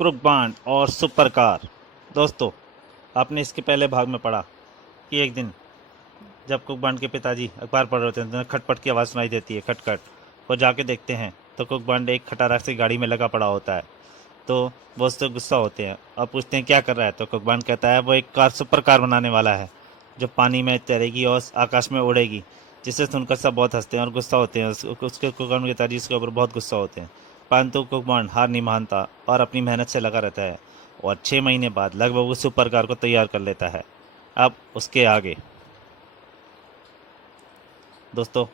क्रुकबांड और super car. दोस्तों, आपने इसके पहले भाग में पढ़ा कि एक दिन जब क्रुकबांड के पिताजी अखबार पढ़ रहे होते हैं तो खटपट की आवाज़ सुनाई देती है, खटखट। वो जाके देखते हैं तो क्रुकबांड एक खटारा सी गाड़ी में लगा पड़ा होता है। तो वो उससे गुस्सा होते हैं और पूछते हैं क्या कर रहा है। तो क्रुकबांड कहता है वो एक कार, सुपर कार बनाने वाला है जो पानी में तैरेगी और आकाश में उड़ेगी। जिसे सुनकर सब बहुत हंसते हैं और गुस्सा होते हैं। उसके क्रुकबांड के पिताजी उसके ऊपर बहुत गुस्सा होते हैं, परंतु क्रुकबांड हार नहीं मानता और अपनी मेहनत से लगा रहता है और 6 महीने बाद लगभग वो सुपर कार को तैयार कर लेता है। अब उसके आगे दोस्तों,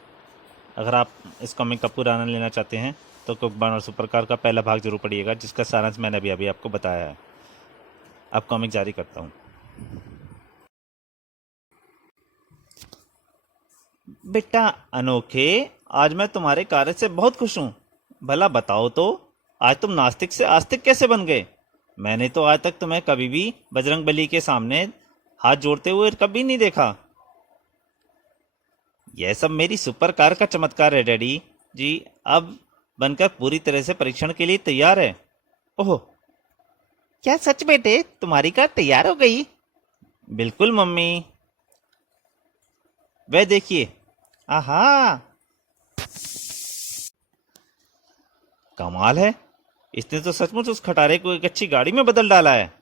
अगर आप इस कॉमिक का पूरा आनंद लेना चाहते हैं तो क्रुकबांड और सुपर कार का पहला भाग जरूर पढ़िएगा, जिसका सारांश मैंने अभी आपको बताया है। अब कॉमिक जारी करता हूँ। बेटा अनोखे, आज मैं तुम्हारे कार्य से बहुत खुश हूँ। भला बताओ तो, आज तुम नास्तिक से आस्तिक कैसे बन गए? मैंने तो आज तक तुम्हें कभी भी बजरंगबली के सामने हाथ जोड़ते हुए कभी नहीं देखा। यह सब मेरी सुपर कार का चमत्कार है डैडी जी। अब बनकर पूरी तरह से परीक्षण के लिए तैयार है। ओह, क्या सच बेटे तुम्हारी कार तैयार हो गई? बिल्कुल मम्मी, वह देखिए। आहा, कमाल है, इसने तो सचमुच उस खटारे को एक अच्छी गाड़ी में बदल डाला है।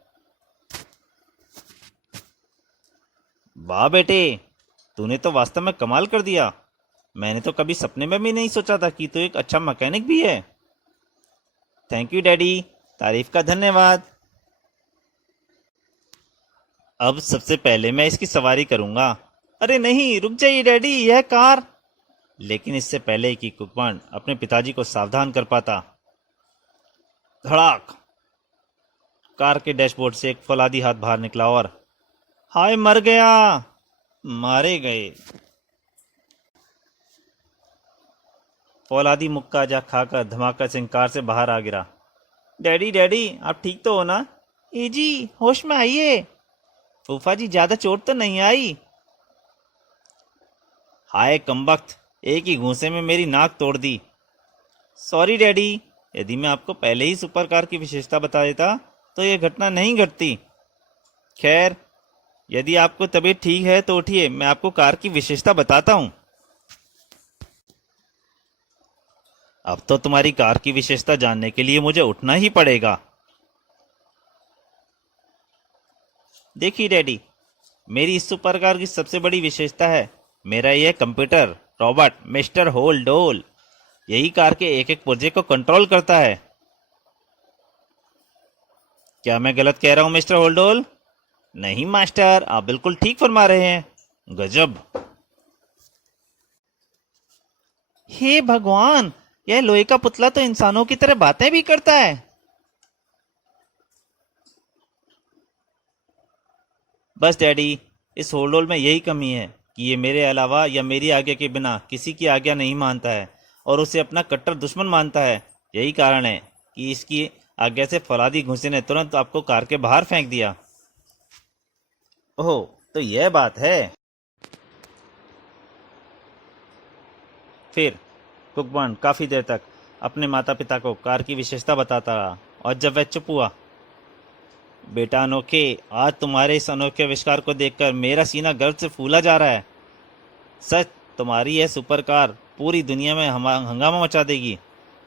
वाह बेटे, तूने तो वास्तव में कमाल कर दिया। मैंने तो कभी सपने में भी नहीं सोचा था कि तू एक अच्छा मैकेनिक भी है। थैंक यू डैडी, तारीफ का धन्यवाद। अब सबसे पहले मैं इसकी सवारी करूंगा। अरे नहीं, रुक जाइए डैडी, यह कार। लेकिन इससे पहले कि क्रुकबांड अपने पिताजी को सावधान कर पाता, धड़ाक, कार के डैशबोर्ड से एक फौलादी हाथ बाहर निकला और हाय मर गया, मारे गए। फौलादी मुक्का जा खाकर धमाका से कार से बाहर आ गिरा। डैडी डैडी, आप ठीक तो हो ना? ए जी, होश में आइए। फूफा जी, ज्यादा चोट तो नहीं आई? हाय कमबख्त, एक ही घूंसे में मेरी नाक तोड़ दी। सॉरी डैडी, यदि मैं आपको पहले ही सुपर कार की विशेषता बता देता तो यह घटना नहीं घटती। खैर, यदि आपको तबीयत ठीक है तो उठिए, मैं आपको कार की विशेषता बताता हूं। अब तो तुम्हारी कार की विशेषता जानने के लिए मुझे उठना ही पड़ेगा। देखिए डैडी, मेरी इस सुपर कार की सबसे बड़ी विशेषता है मेरा यह कंप्यूटर रॉबोट मिस्टर होल्डोल। यही कार के एक एक पुर्जे को कंट्रोल करता है। क्या मैं गलत कह रहा हूं मिस्टर होल्डोल? नहीं मास्टर, आप बिल्कुल ठीक फरमा रहे हैं। गजब। हे भगवान, यह लोहे का पुतला तो इंसानों की तरह बातें भी करता है। बस डैडी, इस होल्डोल में यही कमी है कि ये मेरे अलावा या मेरी आज्ञा के बिना किसी की आज्ञा नहीं मानता है और उसे अपना कट्टर दुश्मन मानता है। यही कारण है कि इसकी आज्ञा से फौलादी घुसे ने तुरंत आपको कार के बाहर फेंक दिया। ओह, तो यह बात है। फिर कुकबान काफी देर तक अपने माता पिता को कार की विशेषता बताता रहा और जब वह चुप हुआ, बेटा अनोखे, आज तुम्हारे इस अनोखे आविष्कार को देखकर मेरा सीना गर्व से फूला जा रहा है। सच, तुम्हारी यह सुपर कार पूरी दुनिया में हंगामा मचा देगी।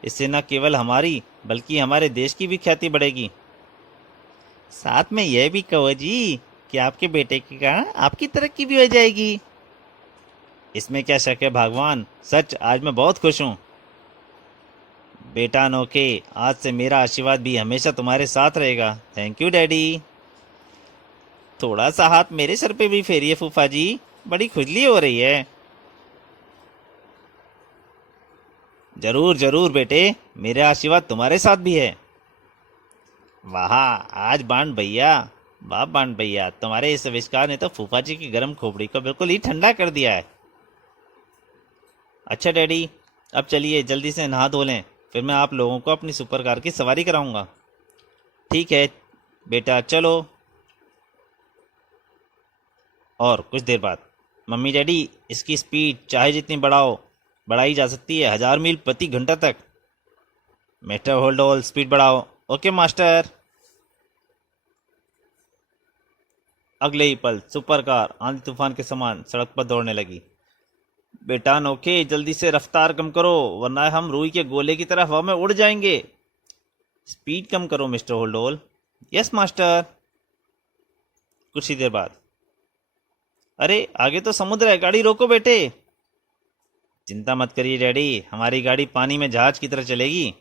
इससे न केवल हमारी बल्कि हमारे देश की भी ख्याति बढ़ेगी। साथ में यह भी कहो जी कि आपके बेटे के कारण आपकी तरक्की भी हो जाएगी। इसमें क्या शक है भगवान, सच आज मैं बहुत खुश हूँ। बेटा अनोखे, आज से मेरा आशीर्वाद भी हमेशा तुम्हारे साथ रहेगा। Thank you daddy. थोड़ा सा हाथ मेरे सर पे भी फेरिए फूफा जी, बड़ी खुजली हो रही है। जरूर जरूर बेटे, मेरा आशीर्वाद तुम्हारे साथ भी है। वाह, आज बांड भैया, वाह बांड भैया, तुम्हारे इस आविष्कार ने तो फूफा जी की गर्म खोपड़ी को बिल्कुल ही ठंडा कर दिया है। अच्छा डैडी, अब चलिए जल्दी से नहा धो लें, फिर मैं आप लोगों को अपनी सुपर कार की सवारी कराऊंगा। ठीक है बेटा, चलो। और कुछ देर बाद, मम्मी डैडी, इसकी स्पीड चाहे जितनी बढ़ाई जा सकती है, 1000 मील प्रति घंटा तक। मिस्टर होल्डोल, स्पीड बढ़ाओ। Okay master. अगले ही पल सुपर कार आंधी तूफान के समान सड़क पर दौड़ने लगी। बेटा अनोखे, जल्दी से रफ्तार कम करो वरना हम रुई के गोले की तरह हवा में उड़ जाएंगे। स्पीड कम करो मिस्टर होल्डोल। Yes master. कुछ ही देर बाद, अरे आगे तो समुद्र है, गाड़ी रोको बेटे। चिंता मत करिए डैडी, हमारी गाड़ी पानी में जहाज की तरह चलेगी।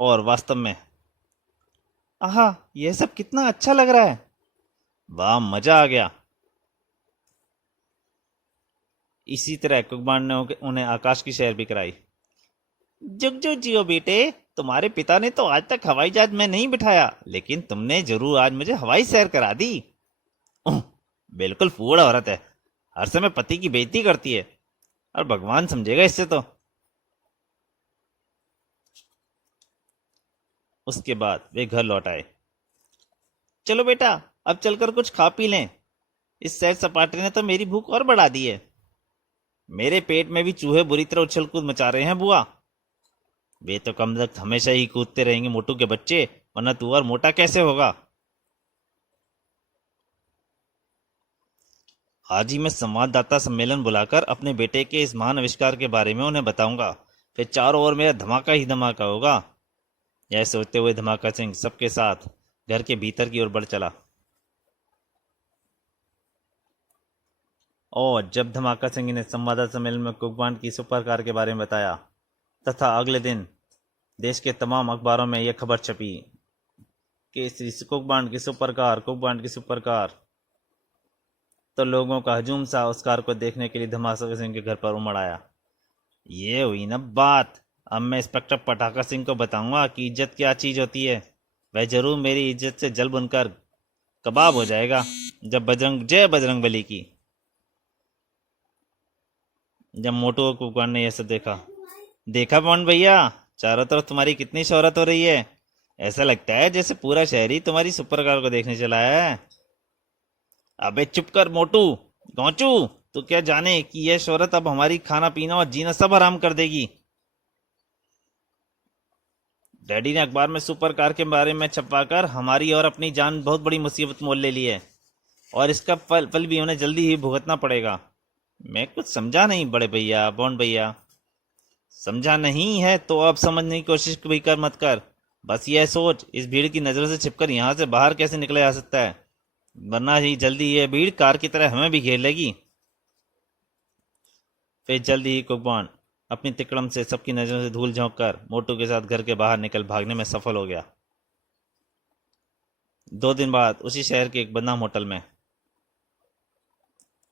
और वास्तव में, आहा, यह सब कितना अच्छा लग रहा है। वाह, मजा आ गया। इसी तरह कुकबान ने उन्हें आकाश की सैर भी कराई। जुग जुग जियो बेटे, तुम्हारे पिता ने तो आज तक हवाई जहाज में नहीं बिठाया, लेकिन तुमने जरूर आज मुझे हवाई सैर करा दी। उह, बिल्कुल फूहड़ औरत है, हर समय पति की बेइज्जती करती है, और भगवान समझेगा इससे तो। उसके बाद वे घर लौट आए। चलो बेटा, अब चलकर कुछ खा पी लें। इस सैर सपाटे ने तो मेरी भूख और बढ़ा दी है। मेरे पेट में भी चूहे बुरी तरह उछल कूद मचा रहे हैं बुआ। वे तो कम वक्त हमेशा ही कूदते रहेंगे मोटू के बच्चे, वरना तू और मोटा कैसे होगा। आज ही मैं संवाददाता सम्मेलन बुलाकर अपने बेटे के इस महान आविष्कार के बारे में उन्हें बताऊंगा। फिर चारों ओर मेरा धमाका ही धमाका होगा। यह सोचते हुए धमाका सिंह सबके साथ घर के भीतर की ओर बढ़ चला। और जब धमाका सिंह ने संवाददाता सम्मेलन में कुकबान की सुपर कार के बारे में बताया तथा अगले दिन देश के तमाम अखबारों में यह खबर छपी कि श्री कुकबान की सुपर कार, कुकबान की सुपर कार, तो लोगों का हजूम सा उस कार को देखने के लिए धमाका सिंह के घर पर उमड़ आया। ये हुई ना बात। अब मैं इंस्पेक्टर पटाखा सिंह को बताऊंगा कि इज्जत क्या चीज होती है। वह जरूर मेरी इज्जत से जल बनकर कबाब हो जाएगा जब जय बजरंग बली की। जब मोटू और कुकबान ने यह सब देखा पवन भैया, चारों तरफ तुम्हारी कितनी शोहरत हो रही है। ऐसा लगता है जैसे पूरा शहर ही तुम्हारी सुपर कार को देखने चला है। अबे चुप कर मोटू गौचू, तू क्या जाने कि यह शोहरत अब हमारी खाना पीना और जीना सब हराम कर देगी। डैडी ने अखबार में सुपर कार के बारे में छपवाकर हमारी और अपनी जान बहुत बड़ी मुसीबत मोल ले ली है, और इसका फल भी उन्हें जल्दी ही भुगतना पड़ेगा। मैं कुछ समझा नहीं बड़े भैया, बॉन्ड भैया। समझा नहीं है तो अब समझने की कोशिश भी कर मत कर। बस यह सोच, इस भीड़ की नजरों से छिपकर यहाँ से बाहर कैसे निकला जा सकता है, वरना ही जल्दी यह भीड़ कार की तरह हमें भी घेर लेगी। फिर जल्दी ही कुकबान अपनी तिकड़म से सबकी नजरों से धूल झोंक कर मोटू के साथ घर के बाहर निकल भागने में सफल हो गया। 2 दिन बाद उसी शहर के एक बदनाम होटल में।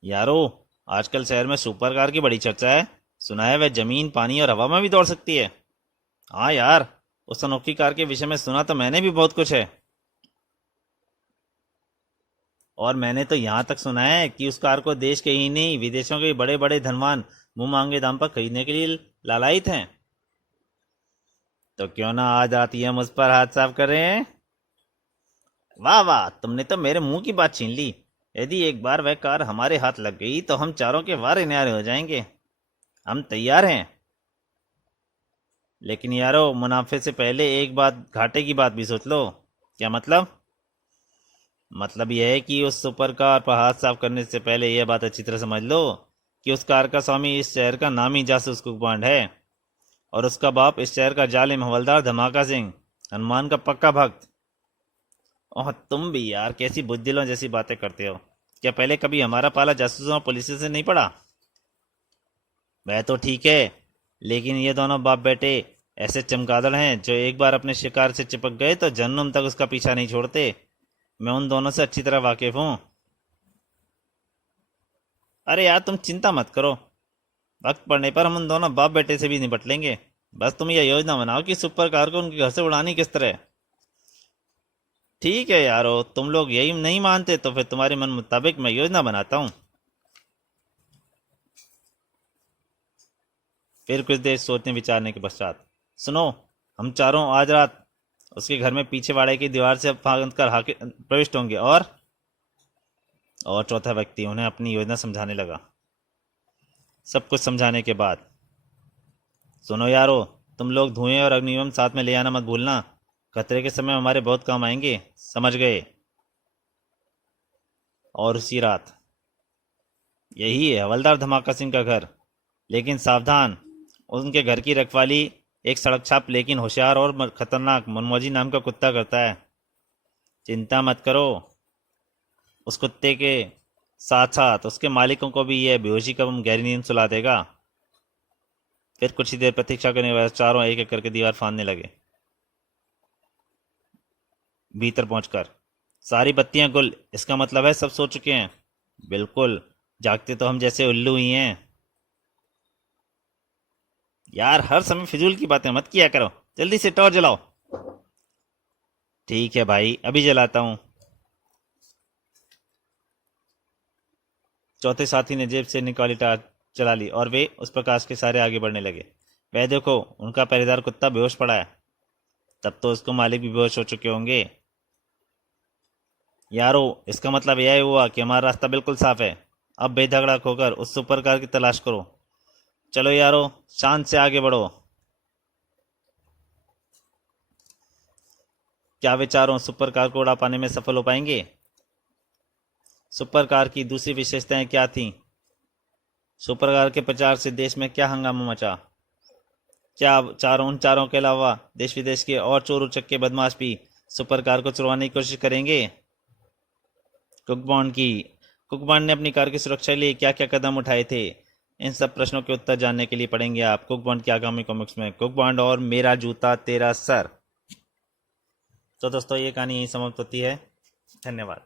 यारो, आजकल शहर में सुपर कार की बड़ी चर्चा है। सुना है वह जमीन, पानी और हवा में भी दौड़ सकती है। हाँ यार, उस अनोखी कार के विषय में सुना तो मैंने भी बहुत कुछ है। और मैंने तो यहाँ तक सुना है कि उस कार को देश के ही नहीं विदेशों के बड़े बड़े धनवान मुंह मांगे दाम पर खरीदने के लिए लालायित हैं। तो क्यों ना आज रात ही हम उस पर हाथ साफ कर रहे हैं। वाह वाह, तुमने तो मेरे मुंह की बात छीन ली। यदि एक बार वह कार हमारे हाथ लग गई तो हम चारों के वारे न्यारे हो जाएंगे। हम तैयार हैं। लेकिन यारो, मुनाफे से पहले एक बात, घाटे की बात भी सोच लो। क्या मतलब? मतलब यह है कि उस सुपर कार पर हाथ साफ करने से पहले यह बात अच्छी तरह समझ लो कि उस कार का स्वामी इस शहर का नामी जासूस कुकबांड है, और उसका बाप इस शहर का जालिम हवलदार धमाका सिंह, हनुमान का पक्का भक्त। और तुम भी यार कैसी बुज़दिलों जैसी बातें करते हो। क्या पहले कभी हमारा पाला जासूसों और पुलिस से नहीं पड़ा? वह तो ठीक है, लेकिन ये दोनों बाप बेटे ऐसे चमगादड़ हैं जो एक बार अपने शिकार से चिपक गए तो जन्म तक उसका पीछा नहीं छोड़ते। मैं उन दोनों से अच्छी तरह वाकिफ हूँ। अरे यार, तुम चिंता मत करो, वक्त पड़ने पर हम उन दोनों बाप बेटे से भी निपट लेंगे। बस तुम यह योजना बनाओ कि सुपर कार को उनके घर से उड़ानी किस तरह। ठीक है यारो, तुम लोग यही नहीं मानते तो फिर तुम्हारे मन मुताबिक मैं योजना बनाता हूँ। फिर कुछ देर सोचने विचारने के पश्चात, सुनो, हम चारों आज रात उसके घर में पीछे वाड़े की दीवार से फांद कर प्रविष्ट होंगे। और चौथा व्यक्ति उन्हें अपनी योजना समझाने लगा। सब कुछ समझाने के बाद, सुनो यारो, तुम लोग धुएं और अग्निबम साथ में ले आना मत भूलना। खतरे के समय हमारे बहुत काम आएंगे, समझ गए? और उसी रात यही है हवलदार धमाका सिंह का घर। लेकिन सावधान, उनके घर की रखवाली एक सड़क छाप लेकिन होशियार और खतरनाक मनमौजी नाम का कुत्ता करता है। चिंता मत करो, उस कुत्ते के साथ साथ उसके मालिकों को भी यह बेहोशी का गहरी नींद सुला देगा। फिर कुछ ही देर प्रतीक्षा करने के बाद चारों एक एक करके दीवार फांदने लगे। भीतर पहुंचकर सारी बत्तियां गुल, इसका मतलब है सब सो चुके हैं। बिल्कुल, जागते तो हम जैसे उल्लू ही हैं। यार हर समय फिजूल की बातें मत किया करो, जल्दी से टॉर्च जलाओ। ठीक है भाई, अभी जलाता हूँ। चौथे साथी ने जेब से निकाली टॉर्च जला ली और वे उस प्रकाश के सारे आगे बढ़ने लगे। वह देखो, उनका पहरेदार कुत्ता बेहोश पड़ा है। तब तो उसको मालिक भी बेहोश हो चुके होंगे। यारो, इसका मतलब यह हुआ कि हमारा रास्ता बिल्कुल साफ है। अब बेधड़क होकर उस सुपर कार की तलाश करो। चलो यारो, शांत से आगे बढ़ो। क्या वे चारों सुपर कार को उड़ा पाने में सफल हो पाएंगे? सुपर कार की दूसरी विशेषताएं क्या थीं? सुपर कार के प्रचार से देश में क्या हंगामा मचा? क्या उन चारों के अलावा देश विदेश के और चोर उचक्के बदमाश भी सुपर कार को चुरवाने की कोशिश करेंगे? कुकबॉन्ड ने अपनी कार की सुरक्षा के लिए क्या क्या कदम उठाए थे? इन सब प्रश्नों के उत्तर जानने के लिए पढ़ेंगे आप कुकबॉन्ड की आगामी कॉमिक्स में कुकबॉन्ड और मेरा जूता तेरा सर। तो दोस्तों, ये कहानी यहीं समाप्त होती है। धन्यवाद।